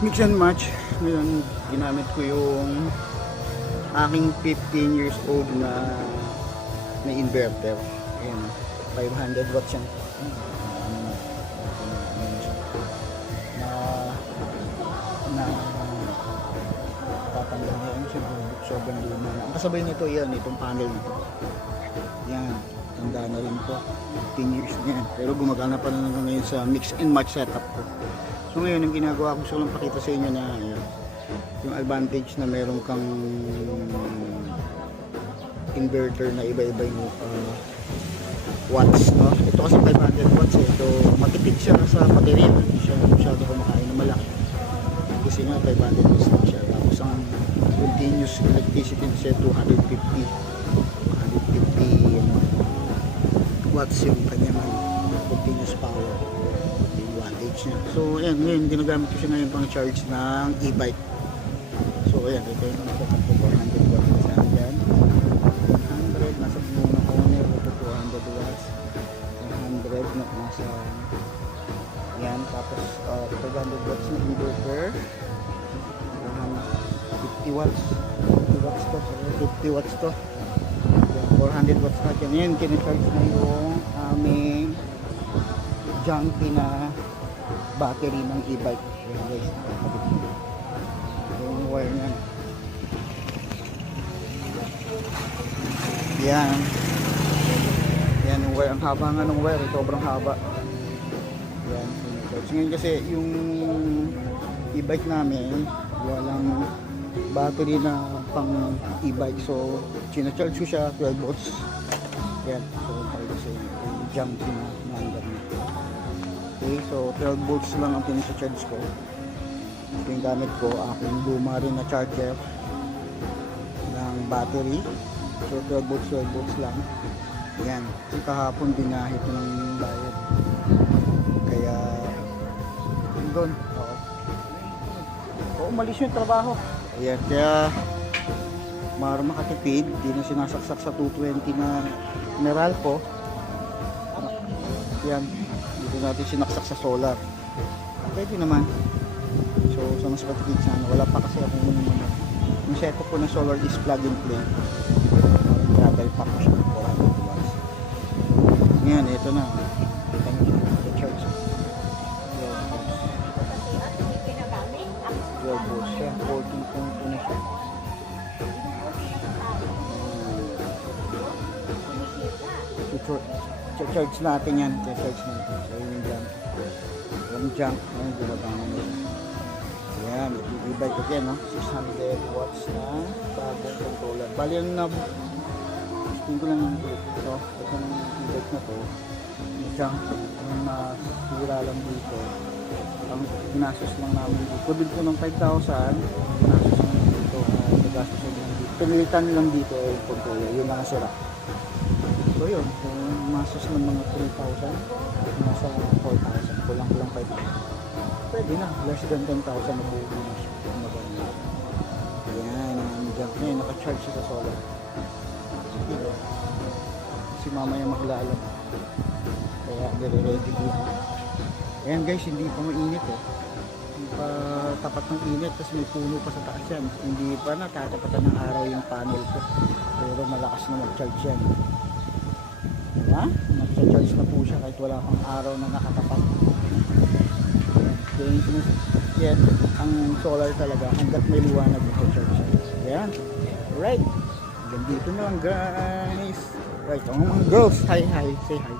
mix and match. Ngayon ginamit ko yung aking 15 years old na inverter. Ayan, 500 watts yan. Na tatanggal na yun siya, sobrang luma na. Ang kasabay nito yan, itong panel nito. Yan, tanda na rin po, 15 years na yan. Pero gumagana pa na ngayon sa mix and match setup ko. So ngayon, ang ginagawa ko, gusto ko lang pakita sa inyo na yan, yung advantage na meron kang inverter na iba-iba yung watts, no? Ito kasi 500 watts eh. Ito, matipid siya sa baterya, hindi siya masyado kumakain na malaki kasi nga 500 watts lang siya. Tapos ang continuous electricity siya 250 watts yung kanyang continuous power, yung wattage niya. So ayan, ngayon ginagamit ko siya ngayon pang charge ng e-bike. So ayan, ito yung setup ko, 400 watts sa dyan, 100 nasa bunga corner, ito 200 watts, 100 na nasa yan, tapos 500 watts na inverter, 50 watts, 50 watts to, 50 watts to, 400 watts na yan. Yan, kinecharge na yung aming junky na battery ng e-bike. Yan guys, yung wire niyan. Yan. Yan yung wire. Ang haba nga ng wire, sobrang haba. Yan. Ngayon kasi yung e-bike namin, walang battery na pang e-bike, so sinacharge ko siya 12 volts. Yan, so talaga siya yung jump na number na. Okay, so 12 volts lang ang pinasa-charge ko. Ito yung gamit ko, aking luma rin na charger ng battery, so 12 volts lang. Yan, kasi kahapon dinahit ko ng bayad, kaya doon, umalis yung trabaho. Ayan, kaya makatipid, di na sinasaksak sa 220 na Meralco. Yan, dito natin sinaksak sa solar. Pwede naman. So sa mas matipid sana, wala pa kasi ako yung setup ko na solar is plug and play. Travel pack ko siya ng 400 watts. Ngayon, ito na. Charge. 12 volts siya, 14.2 na siya. Charge natin yan, charge natin. So yung jump, ngayon gumagana na siya. Ayan, i-bike ko yan, no? 600 watts na bagong controller. Bali yung gusto ko lang ito, itong e-bike na to, yung jump, yung nasira lang dito, ang ginastos lang namin dito. Bill ko ng 5,000, ginastos lang dito, nagastos lang dito. Pinilitan lang dito yung controller, yung mga sira. So yun, kung masos ng mga 3,000, nasa 4,000, kulang 5,000. Pwede na, less than 10,000 na po yung maganda. Ayan, ang jump na yun, naka-charge siya sa solar. Sige, si mamaya maglalam. Kaya nire-ready ko. Ayan guys, hindi pa mainit eh. Hindi pa tapat ng init, kasi may puno pa sa taas yan. Hindi pa natatapatan ng araw yung panel ko. Pero malakas na mag-charge yan. Diba? Mag-charge na po siya kahit wala pang araw na nakatapat. Yan, ang solar talaga, hanggat may liwanag mag-charge siya. Ayan. Alright. Hanggang dito na lang guys. Right, ang mga girls, hi, say hi.